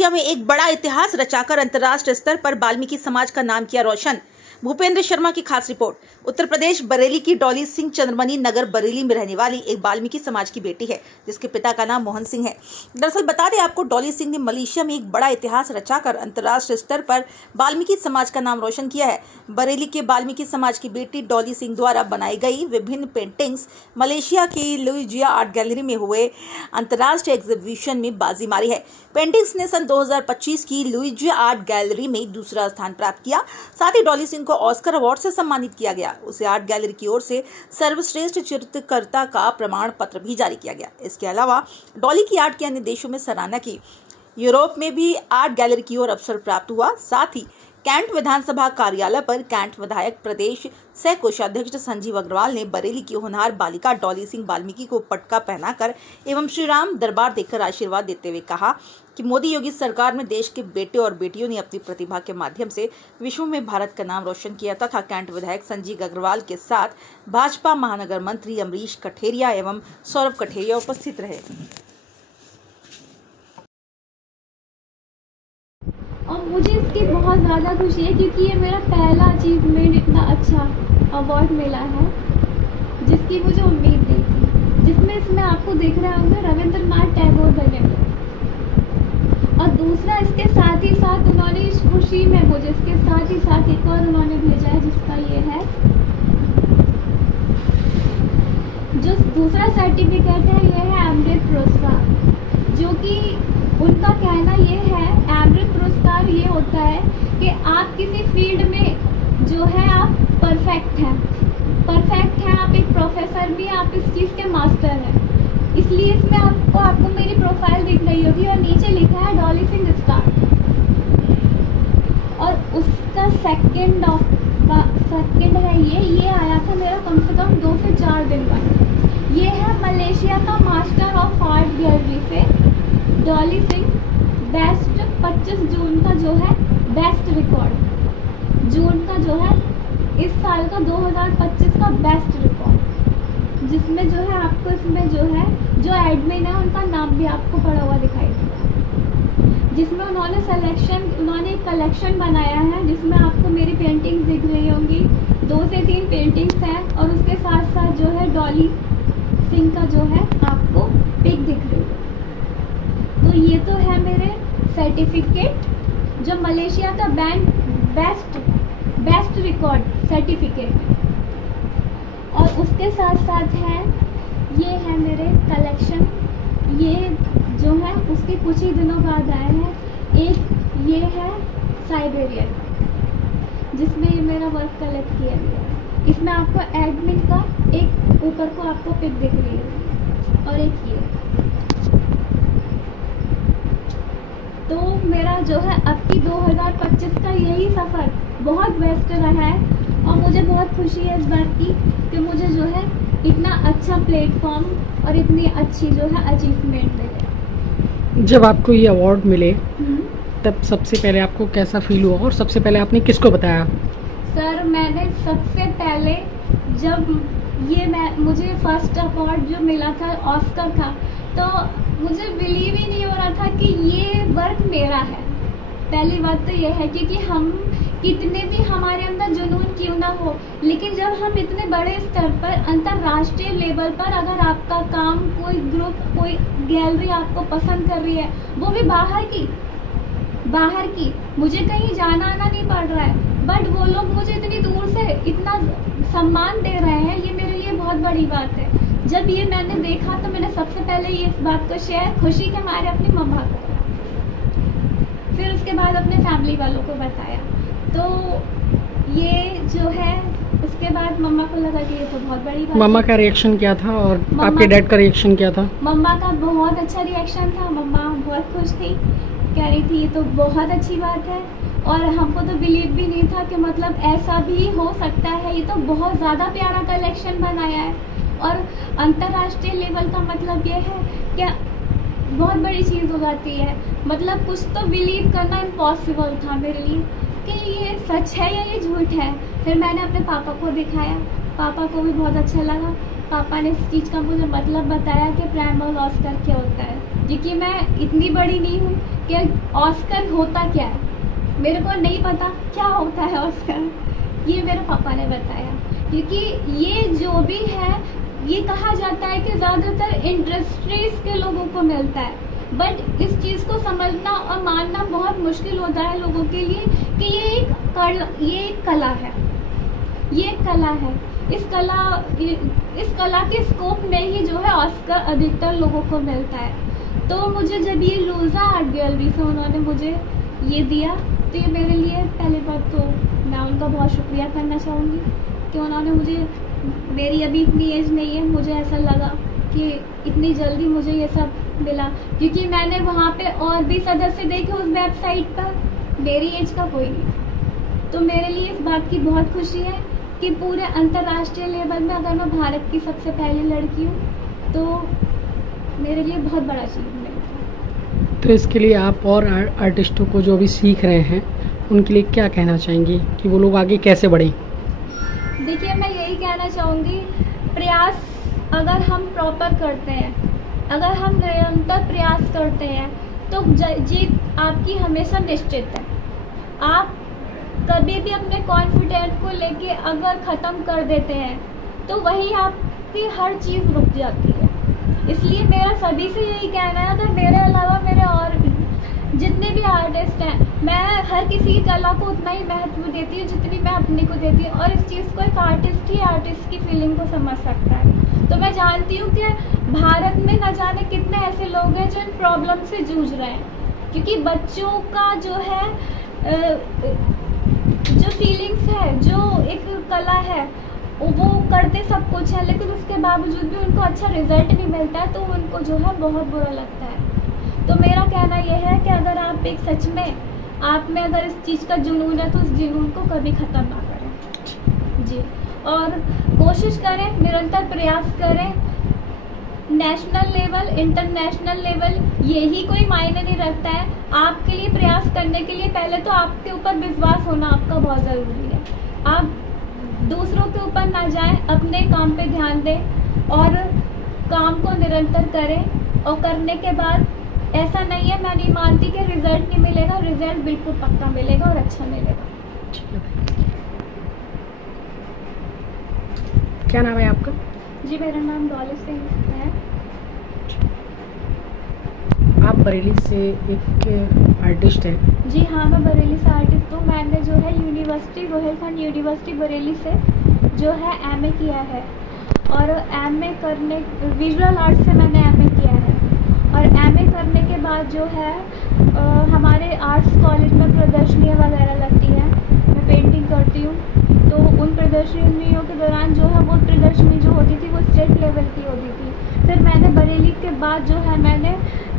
Malaysia में एक बड़ा इतिहास रचाकर अंतर्राष्ट्रीय स्तर पर वाल्मीकि समाज का नाम किया रोशन। भूपेंद्र शर्मा की खास रिपोर्ट। उत्तर प्रदेश बरेली की डॉली सिंह चंद्रमणि नगर बरेली में रहने वाली एक वाल्मीकि समाज की बेटी है, जिसके पिता का नाम मोहन सिंह है। दरअसल बता दें आपको, डॉली सिंह ने मलेशिया में एक बड़ा इतिहास रचाकर अंतर्राष्ट्रीय स्तर पर वाल्मीकि समाज का नाम रोशन किया है। बरेली के वाल्मीकि समाज की बेटी डॉली सिंह द्वारा बनाई गई विभिन्न पेंटिंग्स मलेशिया की लुइजिया आर्ट गैलरी में हुए अंतर्राष्ट्रीय एग्जीबिशन में बाजी मारी है। पेंटिंग्स ने सन 2025 की लुइजिया आर्ट गैलरी में दूसरा स्थान प्राप्त किया। साथ ही डॉली सिंह को ऑस्कर अवार्ड से सम्मानित किया गया। उसे आर्ट गैलरी की ओर से सर्वश्रेष्ठ चित्रकर्ता का प्रमाण पत्र भी जारी किया गया। इसके अलावा डॉली की आर्ट के अन्य देशों में सराहना की। यूरोप में भी आर्ट गैलरी की ओर अवसर प्राप्त हुआ। साथ ही कैंट विधानसभा कार्यालय पर कैंट विधायक प्रदेश सह कोषाध्यक्ष संजीव अग्रवाल ने बरेली की होनहार बालिका डॉली सिंह वाल्मीकि को पटका पहनाकर एवं श्री राम दरबार देकर आशीर्वाद देते हुए कहा कि मोदी योगी सरकार में देश के बेटे और बेटियों ने अपनी प्रतिभा के माध्यम से विश्व में भारत का नाम रोशन किया। तथा कैंट विधायक संजीव अग्रवाल के साथ भाजपा महानगर मंत्री अमरीश कठेरिया एवं सौरभ कठेरिया उपस्थित रहे। और मुझे इसकी बहुत ज़्यादा खुशी है, क्योंकि ये मेरा पहला अचीवमेंट इतना अच्छा अवार्ड मिला है जिसकी मुझे उम्मीद नहीं थी। जिसमें इसमें आपको दिख रहे होंगे रविंद्रनाथ टैगोर बने हुए। और दूसरा, इसके साथ ही साथ उन्होंने इस खुशी में मुझे इसके साथ ही साथ एक और उन्होंने भेजा है, जिसका ये है जो दूसरा सर्टिफिकेट है, ये है अमृत पुरस्कार। जो कि उनका कहना ये है, अमृत पुरस्कार ये होता है कि आप किसी फील्ड में जो है आप परफेक्ट हैं, आप एक प्रोफेसर भी, आप इस चीज़ के मास्टर हैं। इसलिए इसमें आपको मेरी प्रोफाइल दिख रही होगी और नीचे लिखा है डॉली सिंह स्टार। और उसका सेकंड है ये आया था मेरा कम से कम 2 से 4 दिन बाद। ये है मलेशिया का मास्टर ऑफ आर्ट गैलरी से डॉली सिंह बेस्ट 25 जून का जो है बेस्ट रिकॉर्ड, जून का जो है इस साल का 2025 का बेस्ट रिकॉर्ड, जिसमें जो है आपको इसमें जो है जो एडमिन है उनका नाम भी आपको पड़ा हुआ दिखाई देगा। जिसमें उन्होंने एक कलेक्शन बनाया है, जिसमें आपको मेरी पेंटिंग्स दिख रही होंगी। 2 से 3 पेंटिंग्स हैं और उसके साथ साथ जो है डॉली सिंह का जो है आपको पिक दिख रही है। तो ये तो है मेरे सर्टिफिकेट, जो मलेशिया का बेस्ट रिकॉर्ड सर्टिफिकेट। और उसके साथ साथ है ये है मेरे कलेक्शन, ये जो है उसके कुछ ही दिनों बाद आए हैं। एक ये है साइबेरियन, जिसमें ये मेरा वर्क कलेक्ट किया गया है। इसमें आपको एडमिन का एक ऊपर को आपको पिक दिख रही है और एक ये। तो मेरा जो है अब की 2025 का यही सफ़र बहुत बेस्ट रहा है और मुझे बहुत खुशी है इस बात की कि मुझे जो है इतना अच्छा प्लेटफॉर्म और इतनी अच्छी जो है अचीवमेंट मिले। जब आपको ये अवार्ड मिले तब सबसे पहले आपको कैसा फील हुआ और सबसे पहले आपने किसको बताया? सर, मैंने सबसे पहले जब मुझे फर्स्ट अवार्ड जो मिला था ऑस्कर का, तो मुझे बिलीव ही नहीं हो रहा था कि ये वर्क मेरा है। पहली बात तो ये है, क्योंकि हम कितने भी हमारे अंदर जुनून क्यों ना हो, लेकिन जब हम इतने बड़े स्तर पर अंतर्राष्ट्रीय लेवल पर अगर आपका काम कोई ग्रुप कोई गैलरी आपको पसंद कर रही है, वो भी बाहर की मुझे कहीं जाना आना नहीं पड़ रहा है, बट वो लोग मुझे इतनी दूर से इतना सम्मान दे रहे हैं, ये मेरे लिए बहुत बड़ी बात है। जब ये मैंने देखा तो मैंने सबसे पहले ये इस बात को शेयर खुशी के मारे अपनी मम्मा को, फिर उसके बाद अपने फैमिली वालों को बताया। तो ये जो है उसके बाद मम्मा को लगा कि ये तो बहुत बड़ी बात है। मम्मा का रिएक्शन क्या था और आपके डैड का रिएक्शन क्या था? मम्मा का बहुत अच्छा रिएक्शन था। मम्मा बहुत खुश थी, कह रही थी ये तो बहुत अच्छी बात है। और हमको तो बिलीव भी नहीं था कि मतलब ऐसा भी हो सकता है। ये तो बहुत ज़्यादा प्यारा कलेक्शन बनाया है और अंतर्राष्ट्रीय लेवल का मतलब ये है कि बहुत बड़ी चीज़ हो जाती है। मतलब कुछ तो बिलीव करना इम्पॉसिबल था मेरे लिए कि ये सच है या ये झूठ है। फिर मैंने अपने पापा को दिखाया, पापा को भी बहुत अच्छा लगा। पापा ने इस चीज़ का मुझे मतलब बताया कि प्राइम और ऑस्कर क्या होता है, क्योंकि मैं इतनी बड़ी नहीं हूँ कि ऑस्कर होता क्या है, मेरे को नहीं पता क्या होता है ऑस्कर, ये मेरे पापा ने बताया। क्योंकि ये जो भी है, ये कहा जाता है कि ज़्यादातर इंडस्ट्रीज के लोगों को मिलता है, बट इस चीज़ को समझना और मानना बहुत मुश्किल होता है लोगों के लिए कि ये एक कला है, ये एक कला है। इस कला के स्कोप में ही जो है ऑस्कर अधिकतर लोगों को मिलता है। तो मुझे जब ये लूजा आर्ट गैलरी से उन्होंने मुझे ये दिया, तो ये मेरे लिए पहली बात तो मैं उनका बहुत शुक्रिया करना चाहूँगी कि उन्होंने मुझे, मेरी अभी इतनी एज नहीं है, मुझे ऐसा लगा कि इतनी जल्दी मुझे ये सब मिला, क्योंकि मैंने वहाँ पे और भी सदस्य देखे उस वेबसाइट पर, मेरी एज का कोई नहीं। तो मेरे लिए इस बात की बहुत खुशी है कि पूरे अंतर्राष्ट्रीय लेवल में अगर मैं भारत की सबसे पहली लड़की हूँ तो मेरे लिए बहुत बड़ा अचीवमेंट है। तो इसके लिए आप और आर्टिस्टों को जो भी सीख रहे हैं उनके लिए क्या कहना चाहेंगी कि वो लोग आगे कैसे बढ़ें? देखिए, मैं यही कहना चाहूँगी, प्रयास अगर हम प्रॉपर करते हैं, अगर हम निरंतर प्रयास करते हैं तो जीत आपकी हमेशा निश्चित है। आप कभी भी अपने कॉन्फिडेंस को लेके अगर ख़त्म कर देते हैं तो वही आपकी हर चीज़ रुक जाती है। इसलिए मेरा सभी से यही कहना है, अगर मेरे अलावा मेरे और जितने भी आर्टिस्ट हैं, मैं हर किसी की कला को उतना ही महत्व देती हूँ जितनी मैं अपने को देती हूँ, और इस चीज़ को एक आर्टिस्ट ही आर्टिस्ट की फीलिंग को समझ सकता है। तो मैं जानती हूँ कि भारत में न जाने कितने ऐसे लोग हैं जो इन प्रॉब्लम से जूझ रहे हैं, क्योंकि बच्चों का जो है जो फीलिंग्स है, जो एक कला है, वो करते सब कुछ है, लेकिन उसके बावजूद भी उनको अच्छा रिजल्ट नहीं मिलता है, तो उनको जो है बहुत बुरा लगता है। तो मेरा कहना यह है कि अगर आप एक सच में आप में अगर इस चीज़ का जुनून है तो उस जुनून को कभी ख़त्म ना करें जी, और कोशिश करें, निरंतर प्रयास करें। नेशनल लेवल, इंटरनेशनल लेवल, यही कोई मायने नहीं रखता है। आपके लिए प्रयास करने के लिए पहले तो आपके ऊपर विश्वास होना आपका बहुत ज़रूरी है। आप दूसरों के ऊपर ना जाएं, अपने काम पे ध्यान दें और काम को निरंतर करें, और करने के बाद ऐसा नहीं है, मैं नहीं मानती कि रिजल्ट नहीं मिलेगा, रिजल्ट बिल्कुल पक्का मिलेगा और अच्छा मिलेगा। क्या नाम है आपका? जी, मेरा नाम डॉली सिंह है। आप बरेली से एक आर्टिस्ट हैं? जी हाँ, मैं बरेली से आर्टिस्ट हूँ। मैंने जो है यूनिवर्सिटी, रोहिलखंड यूनिवर्सिटी बरेली से जो है एमए किया है, और एमए करने, विजुअल आर्ट से मैंने एमए किया है, और एमए करने के बाद जो है हमारे आर्ट्स कॉलेज में प्रदर्शनियाँ वगैरह लगती हैं, मैं पेंटिंग करती हूँ, तो उन प्रदर्शनियों के दौरान जो है वो प्रदर्शनी जो होती थी वो स्टेट लेवल की होती थी। फिर मैंने बरेली के बाद जो है मैंने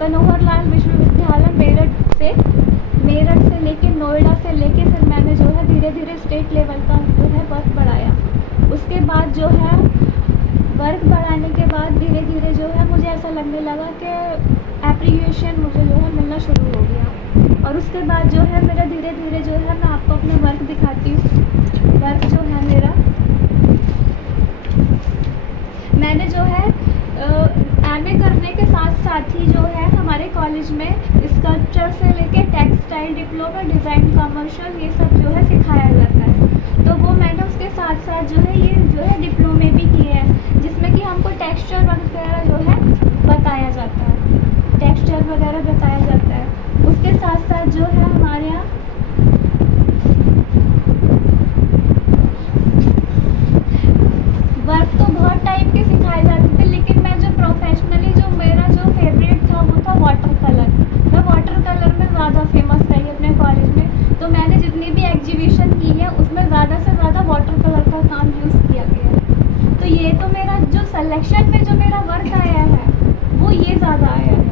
मनोहर लाल विश्वविद्यालय मेरठ से लेके नोएडा से लेके फिर मैंने जो है धीरे धीरे स्टेट लेवल का जो है वर्क बढ़ाया। उसके बाद जो है वर्क बढ़ाने के बाद धीरे धीरे जो है मुझे ऐसा लगने लगा कि एप्रिसिएशन मुझे जो है मिलना शुरू हो गया, और उसके बाद जो है मेरा धीरे धीरे जो है मैं आपको अपने वर्क दिखाती हूँ। वर्क जो है मेरा, मैंने जो है एमए करने के साथ साथ ही जो है हमारे कॉलेज में स्कल्पचर से लेके टेक्सटाइल डिप्लोमा, डिज़ाइन, कमर्शियल, ये सब जो है सिखाया जाता है। तो वो मैंने उसके साथ साथ जो है ये जो है डिप्लोमे भी किए हैं, जिसमें कि हमको टेक्सचर वगैरह जो है बताया जाता है, टेक्सचर वगैरह बताया जाता है। उसके साथ साथ जो है हमारे यहाँ वर्क तो बहुत टाइप के सिखाए जाते थे, लेकिन मैं जो प्रोफेशनली जो मेरा जो फेवरेट था वो था वाटर कलर। मैं वाटर कलर में ज़्यादा फेमस रही अपने कॉलेज में, तो मैंने जितनी भी एग्जीबिशन की है उसमें ज़्यादा से ज़्यादा वाटर कलर का काम यूज़ किया गया है। तो ये तो मेरा जो सिलेक्शन में जो मेरा वर्क आया है वो ये ज़्यादा आया है,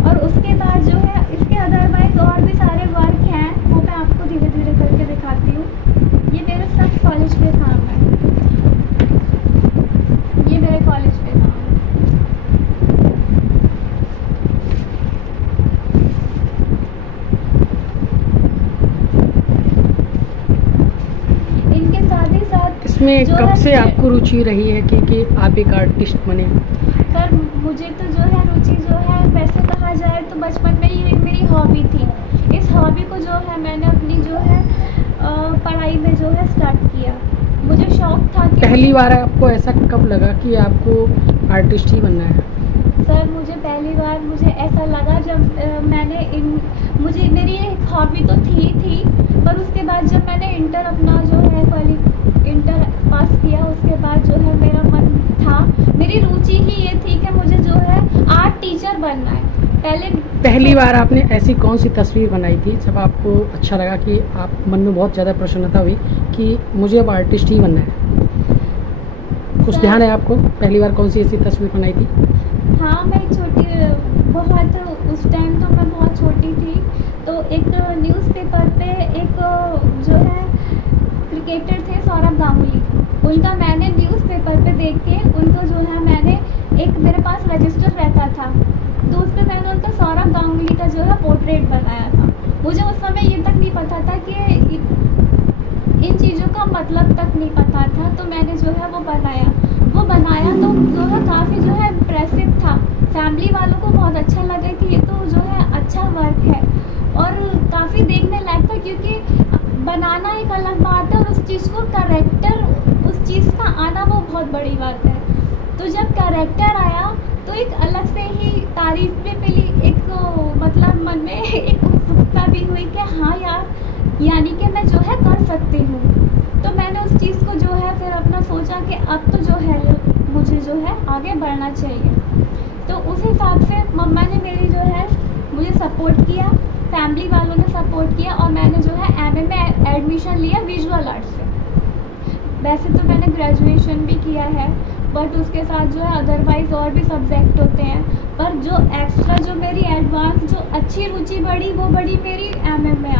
और उसके बाद जो है इसके अदरवाइज और भी सारे वर्क हैं, वो मैं आपको धीरे धीरे करके दिखाती हूँ। ये मेरे सब कॉलेज के काम है, ये मेरे कॉलेज पे काम है। इसमें इसमें जो कब है से आपको रुचि रही है कि आप एक आर्टिस्ट बने? सर मुझे तो जो है रुचि जो है वैसे कहा जाए तो बचपन में ही मेरी हॉबी थी। इस हॉबी को जो है मैंने अपनी जो है पढ़ाई में जो है स्टार्ट किया। मुझे शौक था कि पहली बार आपको ऐसा कब लगा कि आपको आर्टिस्ट ही बनना है? सर मुझे ऐसा लगा जब मुझे मेरी एक हॉबी तो थी, पर उसके बाद जब मैंने इंटर अपना जो है इंटर पास किया, उसके बाद जो है मेरा मन था, मेरी रुचि ही ये थी कि मुझे जो है आर्ट टीचर बनना है। पहली बार आपने ऐसी कौन सी तस्वीर बनाई थी जब आपको अच्छा लगा कि आप मन में बहुत ज़्यादा प्रसन्नता हुई कि मुझे अब आर्टिस्ट ही बनना है? कुछ ध्यान है आपको पहली बार कौन सी ऐसी तस्वीर बनाई थी? हाँ, मैं उस टाइम तो मैं बहुत छोटी थी, तो एक न्यूज़पेपर पे एक जो है क्रिकेटर थे सौरभ गांगुली, उनका मैंने न्यूज़पेपर पे देख के उनको जो है मेरे पास रजिस्टर रहता था, तो उस पर मैंने उनका सौरभ गांगुली का जो है पोर्ट्रेट बनाया था। मुझे उस समय ये तक नहीं पता था कि इन चीज़ों का मतलब तक नहीं पता था, तो मैंने जो है वो बनाया तो जो है काफ़ी जो है इम्प्रेसिव था। फैमिली वालों को बहुत अच्छा लगा कि ये तो जो है अच्छा वर्क है और काफ़ी देखने लायक था, क्योंकि बनाना एक अलग बात है और उस चीज़ को उस चीज़ का आना वो बहुत बड़ी बात है। तो जब कैरेक्टर आया तो एक अलग से ही तारीफ भी मिली, एक मतलब मन में एक उत्सुकता भी हुई कि हाँ यार, यानी कि मैं जो है कर सकती हूँ। तो मैंने उस चीज़ को जो है फिर अपना सोचा कि अब तो जो है मुझे जो है आगे बढ़ना चाहिए। तो उस हिसाब से मम्मा ने मेरी जो है मुझे सपोर्ट किया, फैमिली वालों ने सपोर्ट किया और मैंने जो है एमए में एडमिशन लिया विजुअल आर्ट से। वैसे तो मैंने ग्रेजुएशन भी किया है, बट उसके साथ जो है अदरवाइज़ और भी सब्जेक्ट होते हैं, पर जो एक्स्ट्रा जो मेरी एडवांस जो अच्छी रुचि बढ़ी वो बढ़ी मेरी एमए में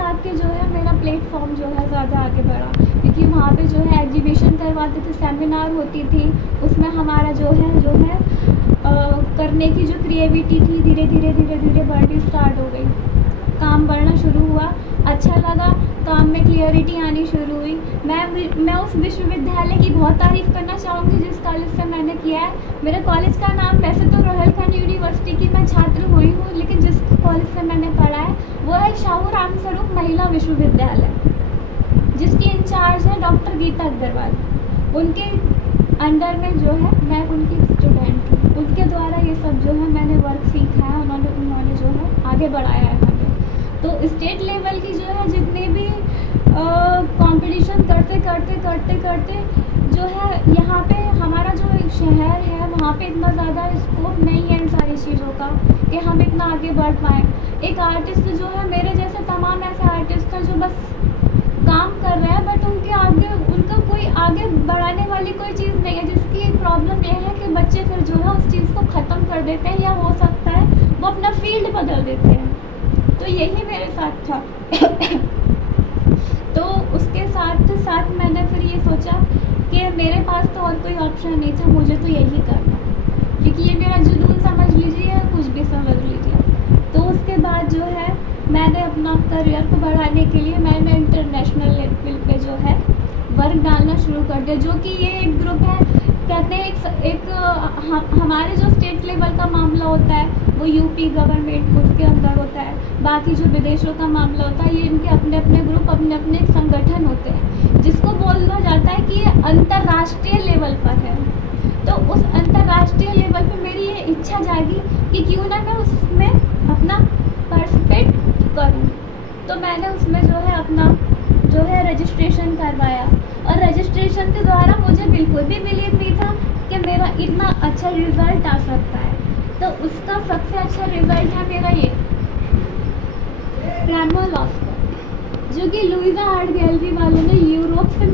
आके जो है मेरा प्लेटफॉर्म जो है ज़्यादा आगे बढ़ा, क्योंकि वहाँ पे जो है एग्जीबिशन करवाते थे, सेमिनार होती थी, उसमें हमारा जो है करने की जो क्रिएटिविटी थी धीरे धीरे बढ़नी स्टार्ट हो गई। काम बढ़ना शुरू हुआ, अच्छा लगा, काम में क्लियरिटी आनी शुरू हुई। मैं उस विश्वविद्यालय की बहुत तारीफ़ करना चाहूँगी जिस कॉलेज से मैंने किया है। मेरे कॉलेज का नाम वैसे तो रोहेलखंड यूनिवर्सिटी की मैं छात्र हुई हूँ, लेकिन जिस कॉलेज से मैंने पढ़ा है वो है शाहू रामस्वरूप महिला विश्वविद्यालय, जिसकी इंचार्ज है डॉक्टर गीता अग्रवाल। उनके अंडर में जो है मैं उनकी स्टूडेंट थी, उनके द्वारा ये सब जो है मैंने वर्क सीखा है, उन्होंने जो है आगे बढ़ाया है आगे। तो स्टेट लेवल की जो है जितने भी कंपटीशन करते जो है यहाँ पे हमारा जो एक शहर है वहाँ पे इतना ज़्यादा स्कोप नहीं है इन सारी चीज़ों का कि हम इतना आगे बढ़ पाएँ। एक आर्टिस्ट जो है मेरे जैसे तमाम ऐसे आर्टिस्ट हैं जो बस काम कर रहे हैं, बट उनका कोई आगे बढ़ाने वाली कोई चीज़ नहीं है, जिसकी प्रॉब्लम यह है कि बच्चे फिर जो है उस चीज़ को ख़त्म कर देते हैं, या हो सकता है वो अपना फील्ड बदल देते हैं। तो यही मेरे साथ था। तो उसके साथ मैंने फिर ये सोचा कि मेरे पास तो और कोई ऑप्शन नहीं था, मुझे तो यही करना, क्योंकि ये मेरा जुनून समझ लीजिए या कुछ भी समझ लीजिए। तो उसके बाद जो है मैंने अपना करियर को बढ़ाने के लिए मैंने इंटरनेशनल लेवल पे जो है वर्क डालना शुरू कर दिया, जो कि ये एक ग्रुप है, कहते हैं हमारे जो स्टेट लेवल का मामला होता है वो यूपी गवर्नमेंट उसके अंदर होता है, बाकी जो विदेशों का मामला होता है ये इनके अपने अपने ग्रुप अपने अपने संगठन होते हैं, जिसको बोला जाता है कि ये अंतर्राष्ट्रीय लेवल पर है। तो उस अंतर्राष्ट्रीय लेवल पर मेरी ये इच्छा जागी कि क्यों ना मैं उसमें अपना पार्टिसिपेट करूं। तो मैंने उसमें जो है अपना जो है रजिस्ट्रेशन करवाया, और रजिस्ट्रेशन के द्वारा मुझे बिल्कुल भी बिलीव नहीं था कि मेरा इतना अच्छा रिज़ल्ट आ सकता है। तो उसका सबसे अच्छा रिज़ल्ट है मेरा ये क्रैमर लॉस्कर, जो कि लुइजा आर्ट गैलरी वालों ने यूरोप से